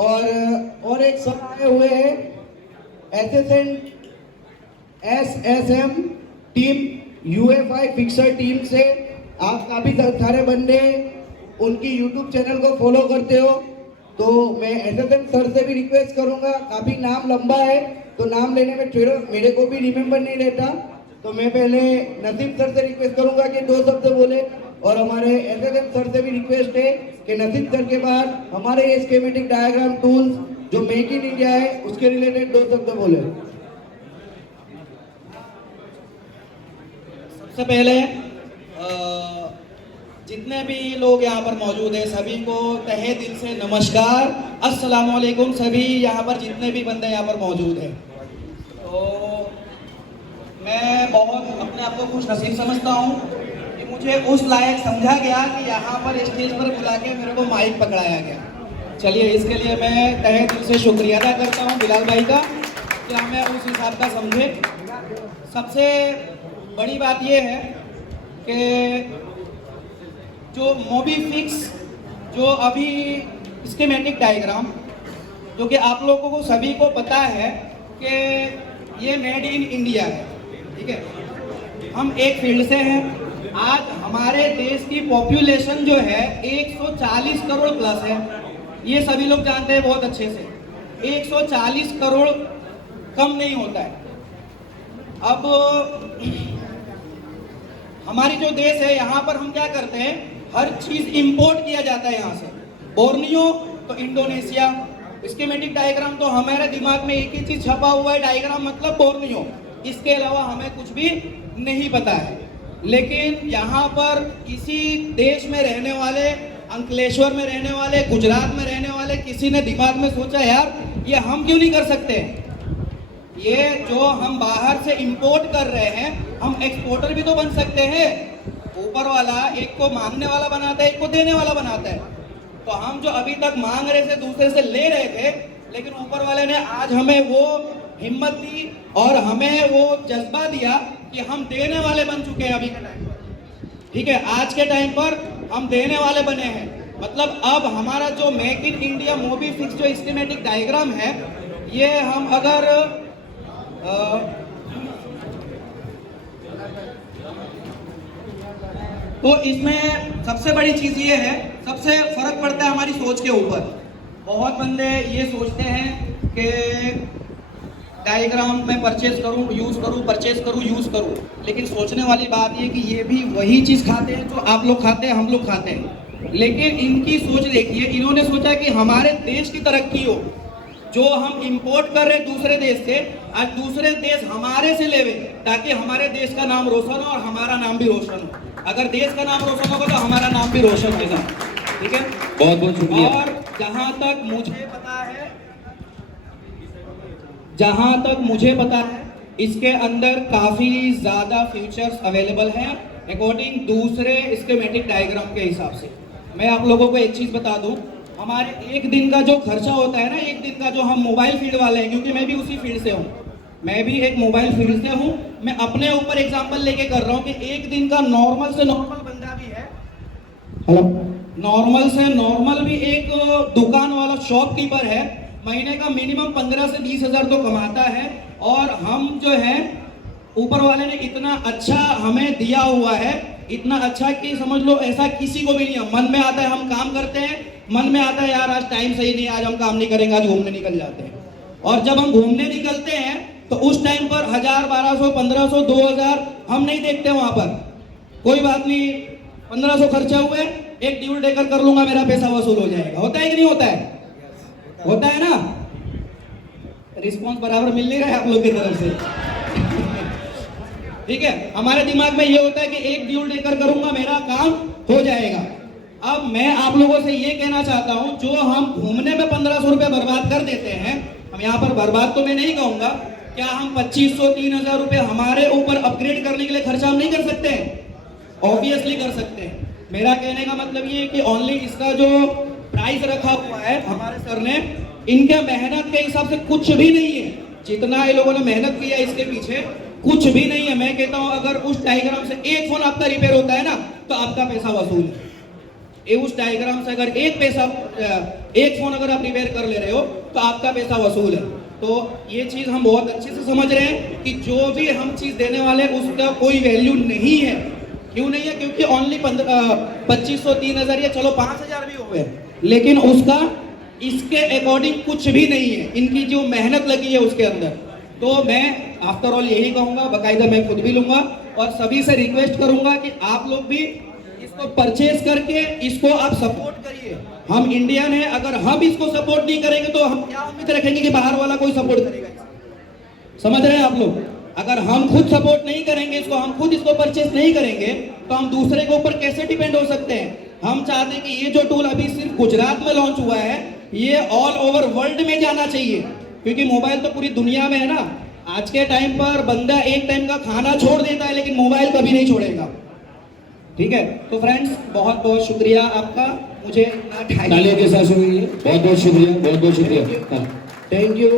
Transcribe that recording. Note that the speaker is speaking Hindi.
और एक सर आए हुए हैं SSM team UFI fixer team से। आप काफी सारे बंदे उनकी यूट्यूब चैनल को फॉलो करते हो, तो मैं एसएसएम सर से भी रिक्वेस्ट करूंगा। काफी नाम लंबा है तो नाम लेने में थोड़ा मेरे को भी रिमेम्बर नहीं रहता, तो मैं पहले नसीम सर से रिक्वेस्ट करूंगा कि 2 शब्द बोले, और हमारे एसएसएम सर से भी रिक्वेस्ट है कि नसीम सर के बाद हमारे ये स्कीमेटिक डायग्राम टूल्स जो मेक इन इंडिया है उसके रिलेटेड 2 शब्द बोले। सबसे पहले जितने भी लोग यहाँ पर मौजूद हैं सभी को तहे दिल से नमस्कार, अस्सलाम वालेकुम। सभी यहाँ पर जितने भी बंदे यहाँ पर मौजूद हैं, तो मैं बहुत अपने आप को खुश नसीब समझता हूँ कि मुझे उस लायक समझा गया कि यहाँ पर स्टेज पर बुला के मेरे को माइक पकड़ाया गया। चलिए, इसके लिए मैं तहे दिल से शुक्रिया अदा करता हूँ बिलाल भाई का कि हमें उस हिसाब का समझे। सबसे बड़ी बात यह है कि जो मोबीफिक्स जो अभी स्कीमेटिक डायग्राम जो कि आप लोगों को सभी को पता है कि ये मेड इन इंडिया है, ठीक है। हम एक फील्ड से हैं। आज हमारे देश की पॉपुलेशन जो है 140 करोड़ प्लस है, ये सभी लोग जानते हैं बहुत अच्छे से। 140 करोड़ कम नहीं होता है। अब हमारी जो देश है यहाँ पर हम क्या करते हैं, हर चीज इंपोर्ट किया जाता है यहाँ से। बोर्नियो तो इंडोनेशिया, स्कीमेटिक डायग्राम तो हमारे दिमाग में एक ही चीज छपा हुआ है, डायग्राम मतलब बोर्नियो, इसके अलावा हमें कुछ भी नहीं पता है। लेकिन यहाँ पर इसी देश में रहने वाले, अंकलेश्वर में रहने वाले, गुजरात में रहने वाले किसी ने दिमाग में सोचा यार ये हम क्यों नहीं कर सकते। ये जो हम बाहर से इंपोर्ट कर रहे हैं, हम एक्सपोर्टर भी तो बन सकते हैं। ऊपर वाला एक को मांगने वाला बनाता है, एक को देने वाला बनाता है। तो हम जो अभी तक मांग रहे थे, दूसरे से ले रहे थे, लेकिन ऊपर वाले ने आज हमें वो हिम्मत दी और हमें वो जज्बा दिया कि हम देने वाले बन चुके हैं अभी के टाइम पर, ठीक है। आज के टाइम पर हम देने वाले बने हैं। मतलब अब हमारा जो मेक इन इंडिया मोबीफिक्स जो स्कीमेटिक डायग्राम है, ये हम अगर तो इसमें सबसे बड़ी चीज ये है, सबसे फर्क पड़ता है हमारी सोच के ऊपर। बहुत बंदे ये सोचते हैं कि डायग्राम में परचेज करूं, यूज करूं, परचेज करूं, यूज करूं, लेकिन सोचने वाली बात ये कि ये भी वही चीज खाते हैं जो आप लोग खाते हैं, हम लोग खाते हैं। लेकिन इनकी सोच देखिए, इन्होंने सोचा कि हमारे देश की तरक्की हो। जो हम इंपोर्ट कर रहे दूसरे देश से, आज दूसरे देश हमारे से लेवे ताकि हमारे देश का नाम रोशन हो और हमारा नाम भी रोशन हो। अगर देश का नाम रोशन होगा तो हमारा नाम भी रोशन होगा, ठीक है। बहुत बहुत शुक्रिया। और जहां तक मुझे पता है इसके अंदर काफी ज्यादा फीचर्स अवेलेबल हैं अकॉर्डिंग दूसरे स्कीमेटिक डायग्राम के हिसाब से। मैं आप लोगों को एक चीज बता दूं, हमारे एक दिन का जो खर्चा होता है ना, एक दिन का जो हम मोबाइल फील्ड वाले हैं, क्योंकि मैं भी उसी फील्ड से हूँ, मैं भी एक मोबाइल फील्ड से हूँ। मैं अपने ऊपर एग्जांपल लेके कर रहा हूँ कि एक दिन का नॉर्मल से नॉर्मल बंदा भी है, हेलो, नॉर्मल से नॉर्मल भी एक दुकान वाला शॉपकीपर है, महीने का मिनिमम 15 से 20 हजार तो कमाता है। और हम जो है ऊपर वाले ने इतना अच्छा हमें दिया हुआ है, इतना अच्छा कि समझ लो ऐसा किसी को भी नहीं है। मन में आता है हम काम करते हैं, मन में आता है यार आज टाइम सही नहीं, आज हम काम नहीं करेंगे, आज घूमने निकल जाते हैं। और जब हम घूमने निकलते हैं तो उस टाइम पर 1000, 1200, 1500, 2000 हम नहीं देखते वहां पर। कोई बात नहीं, 1500 खर्चा हुए, एक ड्यूल डेकर कर लूंगा, मेरा पैसा वसूल हो जाएगा। होता है कि नहीं होता है? होता है ना? रिस्पॉन्स बराबर मिल नहीं रहा है आप लोग की तरफ से, ठीक है। हमारे दिमाग में ये होता है कि एक ड्यूल डेकर करूंगा, मेरा काम हो जाएगा। अब मैं आप लोगों से ये कहना चाहता हूं, जो हम घूमने में 1500 रुपए बर्बाद कर देते हैं, हम यहाँ पर बर्बाद तो मैं नहीं कहूंगा, क्या हम 2500, 3000 रुपए हमारे ऊपर अपग्रेड करने के लिए खर्चा हम नहीं कर सकते हैं? ऑब्वियसली कर सकते हैं। मेरा कहने का मतलब ये है कि ओनली इसका जो प्राइस रखा हुआ है हमारे सर ने, इनके मेहनत के हिसाब से कुछ भी नहीं है। जितना ये लोगों ने मेहनत किया इसके पीछे कुछ भी नहीं है। मैं कहता हूं अगर उस डायग्राम से एक फोन आपका रिपेयर होता है ना, तो आपका पैसा वसूल है। उस डायग्राम से अगर एक पैसा एक फोन अगर आप रिपेयर कर ले रहे हो तो आपका पैसा वसूल है। तो ये चीज हम बहुत अच्छे से समझ रहे हैं कि जो भी हम चीज देने वाले हैं उसका कोई वैल्यू नहीं है। क्यों नहीं है? क्योंकि ओनली 2500 3000 या चलो 5000 भी हुए, लेकिन उसका इसके अकॉर्डिंग कुछ भी नहीं है, इनकी जो मेहनत लगी है उसके अंदर। तो मैं आफ्टर ऑल यही कहूंगा, बाकायदा मैं खुद भी लूंगा और सभी से रिक्वेस्ट करूंगा कि आप लोग भी इसको परचेज करके इसको आप सपोर्ट करिए। हम इंडियन हैं, अगर हम इसको सपोर्ट नहीं करेंगे तो हम क्या उम्मीद रखेंगे कि बाहर वाला कोई सपोर्ट करेगा? समझ रहे हैं आप लोग? अगर हम खुद सपोर्ट नहीं करेंगे इसको, हम खुद इसको परचेज नहीं करेंगे तो हम दूसरे के ऊपर कैसे डिपेंड हो सकते हैं? हम चाहते हैं कि ये जो टूल अभी सिर्फ गुजरात में लॉन्च हुआ है ये ऑल ओवर वर्ल्ड में जाना चाहिए, क्योंकि मोबाइल तो पूरी दुनिया में है ना। आज के टाइम पर बंदा एक टाइम का खाना छोड़ देता है लेकिन मोबाइल कभी नहीं छोड़ेगा। ठीक है, तो फ्रेंड्स बहुत बहुत शुक्रिया आपका, मुझे इतना तालियों के साथ शुरू हुई है। बहुत बहुत शुक्रिया, बहुत बहुत शुक्रिया। हाँ। Thank you.